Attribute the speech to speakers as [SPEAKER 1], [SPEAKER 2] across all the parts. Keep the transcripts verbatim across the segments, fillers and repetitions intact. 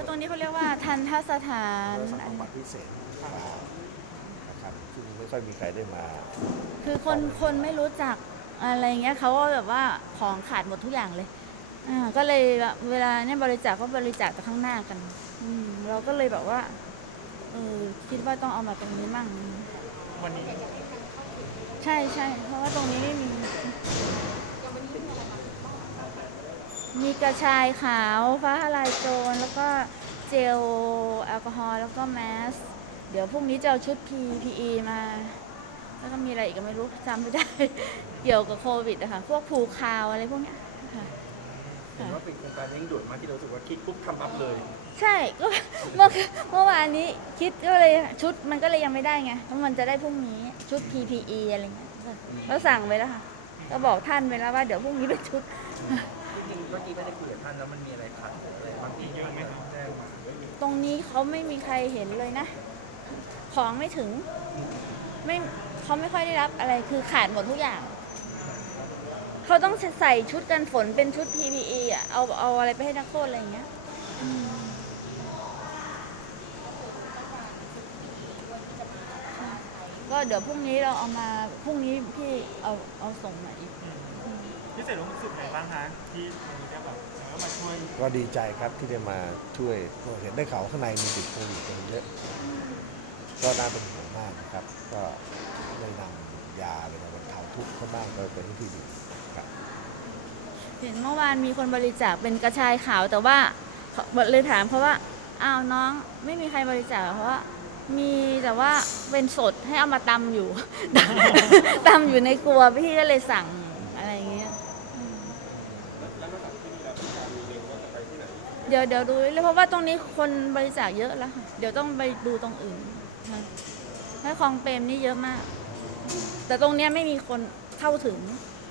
[SPEAKER 1] ตรงนี้เขาเรียกว่าทันทสถาน
[SPEAKER 2] สถานบัตรพิเศษนะครับซึ่งไม่ค่อยมีใครได้มา
[SPEAKER 1] คือคนคนไม่รู้จักอะไรเงี้ยเขาก็แบบว่าของขาดหมดทุกอย่างเลยอ่าก็เลยเวลาเนี่ยบริจาคก็บริจาคแต่ข้างหน้ากันอืมเราก็เลยแบบว่าเออคิดว่าต้องเอามาตรงนี้มั่ง
[SPEAKER 3] วันนี้
[SPEAKER 1] ใช่ใช่เพราะว่าตรงนี้ไม่มีมีกระชายขาวฟ้าทลายโจรแล้วก็เจลแอลกอฮอล์แล้วก็แมสเดี๋ยวพรุ่งนี้จะเอาชุด พี พี อี มา แล้วก็มีอะไรอีกก็ไม่รู้จำไม่ได้ เกี่ยวกับโควิดอะค่ะพวกผูคาวอะไรพวกเนี้ยค่ะ
[SPEAKER 3] เห็นว่าเป็นโครงการเร่งด่วนมากที่เรารู้สึกว่าคิดปุ๊บทำปั๊บเลย
[SPEAKER 1] ใช่ก็เมื่อเมื่อวานนี้คิดก็เลยชุดมันก็เลยยังไม่ได้ไงเพราะมันจะได้พรุ่งนี้ชุด พี พี อี อะไรเงี้ยก็สั่งไว้แล้วค่ะก็บอกท่านไปแล้วว่าเดี๋ยวพรุ่งนี้เป็นชุด
[SPEAKER 3] จริงๆเมื่อกี้ไม่ได้คุยกับท่านแล้วมันมีอะไรขาดอะไรบางทีเยอะไหมครับแจ้งมา
[SPEAKER 1] ตรงนี้เขาไม่มีใครเห็นเลยนะ ของไม่ถึงไม่เขาไม่ค่อยได้รับอะไรคือขาดหมดทุกอย่างเขาต้องใส่ชุดกันฝนเป็นชุด พี พี อี อ่ะเอาเอาอะไรไปให้นักโทษอะไรอย่างเงี้ยก็เดี๋ยวพรุ่งนี้เราเอามาพรุ่งนี้พี่เอาเอาส่งมาอีก
[SPEAKER 3] พี่เสร็จรู้สึกไงบ้างคะที่วันนี้แบบแล้วมาช่วย
[SPEAKER 2] ก็ดีใจครับที่ได้มาช่วยเห็นได้ข่าวข้างในมีติดโควิดกันเยอะก็น่าเป็นห่วงมากนะครับก็เลยนำยาอะไรมาบรรเทาทุกข์เขาบ้างก็เป็นที่ดีครับ
[SPEAKER 1] เห็นเมื่อวานมีคนบริจาคเป็นกระชายขาวแต่ว่าเลยถามเพราะว่าอ้าวน้องไม่มีใครบริจาคเพราะว่ามีแต่ว่าเป็นสดให้เอามาตำอยู่ ตำอยู่ในครัวพี่ก็เลยสั่งอะไรอย่างเงี้ยเดี๋ยวเดี๋ยวดูเลยเพราะว่าตรงนี้คนบริจาคเยอะแล้วเดี๋ยวต้องไปดูตรงอื่นถ้าคลองเปรมนี่เยอะมากแต่ตรงเนี้ยไม่มีคนเข้าถึง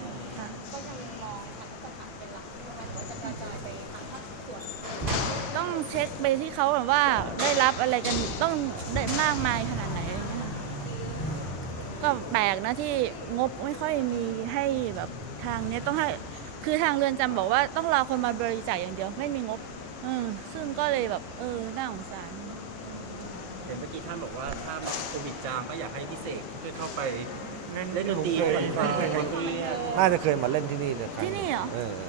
[SPEAKER 1] ต้องเช็คไปที่เขาแบบว่าได้รับอะไรกันต้องได้มากมายขนาดไหนอะไรเงี้ยก็แปลกนะที่งบไม่ค่อยมีให้แบบทางเนี้ยต้องให้คือทางเรือนจำบอกว่าต้องรอคนมาบริจาคอย่างเดียวไม่มีงบเออซึ่งก็เลยแบบเออน่าสงสาร
[SPEAKER 3] เห็นเมื่อกี้ท่านบอกว่าถ้าโควิดจางก็อยากให้พิเศษเพื่อเข้าไปเล่นดนตรีผ่อนคลาย
[SPEAKER 2] น่าจะเคยมาเล่นที่นี่เลย
[SPEAKER 1] ที่นี่เหรอ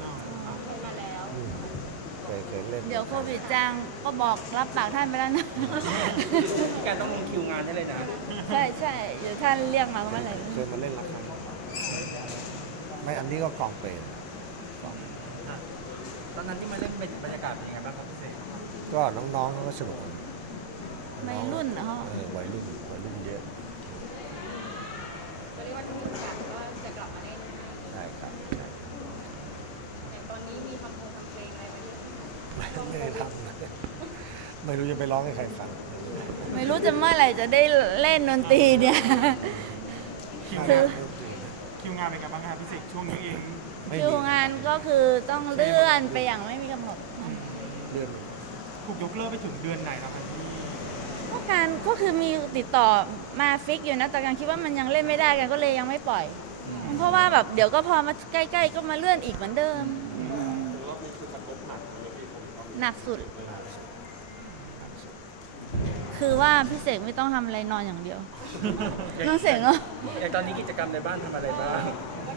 [SPEAKER 2] เคยเคยเล่น
[SPEAKER 1] เดี๋ยวโควิดจางก็บอกรับปากท่านไปแล้วนะ
[SPEAKER 3] การต้องลงคิวงานให้เลยนะ
[SPEAKER 1] ใช่ใช่เดี๋ยวท่านเรียกมาเมื่อไหร่
[SPEAKER 2] เคยมาเล่นละครไม่อันนี้ก็กองเปรต
[SPEAKER 3] ตอนนั้นที่มาเล่นเป็นบรรยากาศเป็นยังไงบ้างครับพี่เสก
[SPEAKER 2] ก็น้องๆก็สนุก
[SPEAKER 1] วัยรุ่นเหรอ
[SPEAKER 2] เออวัยรุ่นวัยรุ่นเยอะ
[SPEAKER 4] ก็เรียกว่าทุกคนอยากก็จะกลับมาเล่น
[SPEAKER 2] ใช่ครับ
[SPEAKER 4] แต่ตอนนี้มีทำเพลงทำเพลงอะไรไหม
[SPEAKER 2] ไม่ได้ทำเลยไม่รู้จะไปร้องให้ใครฟัง
[SPEAKER 1] ไม่รู้จะเมื่อไหร่จะได้เล่นดนตรีเนี่ย
[SPEAKER 3] คือคิวงานเป็นไงบ้างครับพี่เสกช่วงนี้เอง
[SPEAKER 1] คิวงานก็คือต้องเลื่อนไปอย่างไม่มีกำหนด
[SPEAKER 2] เลื่อน
[SPEAKER 3] ถูกยกเลิกไปถึงเดือนไหนครับพี่
[SPEAKER 1] พวกงานก็คือมีติดต่อมาฟิกอยู่นะแต่การคิดว่ามันยังเล่นไม่ได้กันก็เลยยังไม่ปล่อยเพราะว่าแบบเดี๋ยวก็พอมาใกล้ๆก็มาเลื่อนอีกเหมือนเดิมหนักสุดคือว่าพี่เสกไม่ต้องทำอะไรนอนอย่างเดียวน้องเสกเนาะ
[SPEAKER 3] อย่างตอนนี้กิจกรรมในบ้านทำอะไรบ้าง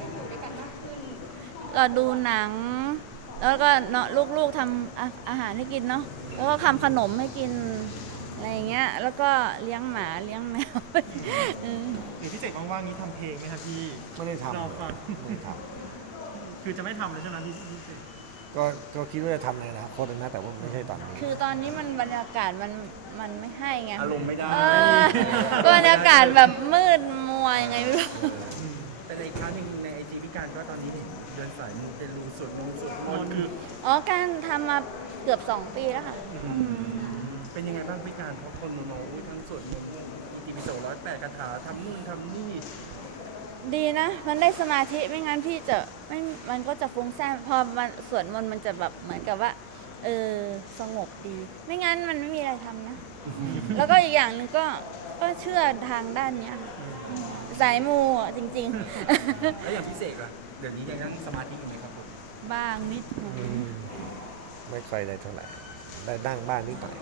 [SPEAKER 1] ก็ดูหนังแล้วก็เนาะลูกๆทำอาหารให้กินเนาะแล้วก็ทำขนมให้กินอะไรอย่างเงี้ยแล้วก็เลี้ยงหมาเลี้ยงแมว
[SPEAKER 3] หรือพี่เสกว่างๆนี้ทำเพลงไหมครับพี่
[SPEAKER 2] ไม่ได้ทำไม่ท
[SPEAKER 3] ำคือจะไม่ทำเลยใช่ไหมพี่
[SPEAKER 2] ก็ก็คิดว่าจะทำในอนาคตนะแต่ว่าไม่ใช่ตอนนี้
[SPEAKER 1] คือตอนนี้มันบรรยากาศมันมันไม่ให้ไง
[SPEAKER 3] อารมณ์ไม่ได้
[SPEAKER 1] ก็บรรยากาศแบบมืดมัวยังไงไม่รู้
[SPEAKER 3] แต่ในอีกครั้งหนึ่งในไอจีพิการก็ตอนนี้เดินสายมูเตลูสวดมนต์สวดมนต์คือ
[SPEAKER 1] อ๋อการทำมาเกือบสองปีแล้วค่ะ
[SPEAKER 3] เป็นยังไงบ้างพิการเพราะคนมองทั้งสวดมนต์อิติปิโสร้อยแปดคาถาทำนู่นทำนี่
[SPEAKER 1] ดีนะมันได้สมาธิไม่งั้นพี่จะไม่มันก็จะฟุ้งซ่านพอมันสวดมนต์มันจะแบบเหมือนกับว่าเออสงบดีไม่งั้นมันไม่มีอะไรทำนะแล้วก็อีกอย่างหนึ่งก็ก็เชื่อทางด้านเนี้ยสายมูจริง
[SPEAKER 3] ๆแล้วอย่างพิเศษอะเดี๋ยวนี้ยังนั่งสมาธิอยู่ไหมครับ
[SPEAKER 1] บ้างนิด
[SPEAKER 2] ไม่ค่อยได้เท่าไหร่ได้นั่งบ้างนิดหน่อย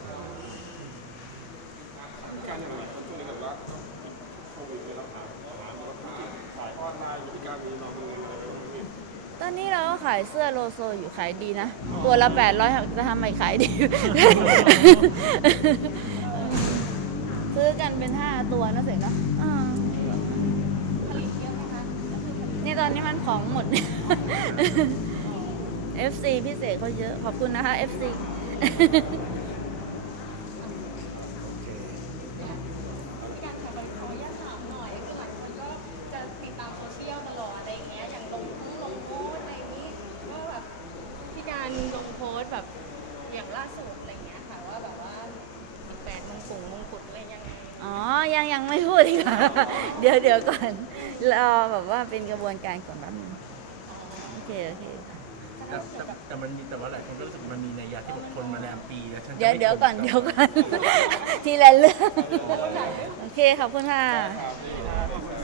[SPEAKER 5] การอย่างไรคนนี้แบบว่าโควิดเนี่ยเราหาหาขายออนไลน์หรือการมีน้องมีอะไรแบบนี้
[SPEAKER 1] ตอนนี้เราก็ขายเสื้อโลโซอยู่ขายดีนะ ตัวละแปดร้อยจะทำไมขายดี ซื้อกันเป็นห้าตัวนะเสร็จเนาะอ่า
[SPEAKER 4] ผลิตเยอะไหมคะ
[SPEAKER 1] นี่ตอนนี้มันของหมด เอฟ ซี พิเศษเขาเยอะ ขอบคุณนะคะ เอฟ ซี
[SPEAKER 4] พี่การค่ะขออนุญาตถามหน่อยคือหลายคนก็จะติดตามโซเชียลตลอดอะไรอย่างเงี้ยอย่างลงลงโพสต์อะไรอย่างนี้ว่าแบบพี่การลงโพสต์แบบอย่างล่าสุดอะไรอย่างเงี้ยค่ะว่าแบบว่าสิบแปดมงกุฎมงกุฎอะไรยังไง
[SPEAKER 1] อ๋อ ยังยังไม่พูดอีกค่ะ เดี๋ยวเดี๋ยวก่อน รอแบบว่าเป็นกระบวนการก่อนแป๊บนึงโอเค โอเค
[SPEAKER 3] แต่แต่แต่มันมีแต่ว่าหลายคนก็รู้สึกมันมีนัยยะที่แบบคนมาแรมปีแล้วฉันจะ
[SPEAKER 1] เดี๋ยว
[SPEAKER 3] ไม่
[SPEAKER 1] เดี๋ยว
[SPEAKER 3] ท
[SPEAKER 1] ก่อน
[SPEAKER 3] บ
[SPEAKER 1] เดี๋ยวก่อน ทีละเรื่อง โอเค ขอบคุณค่ะ
[SPEAKER 5] ครับ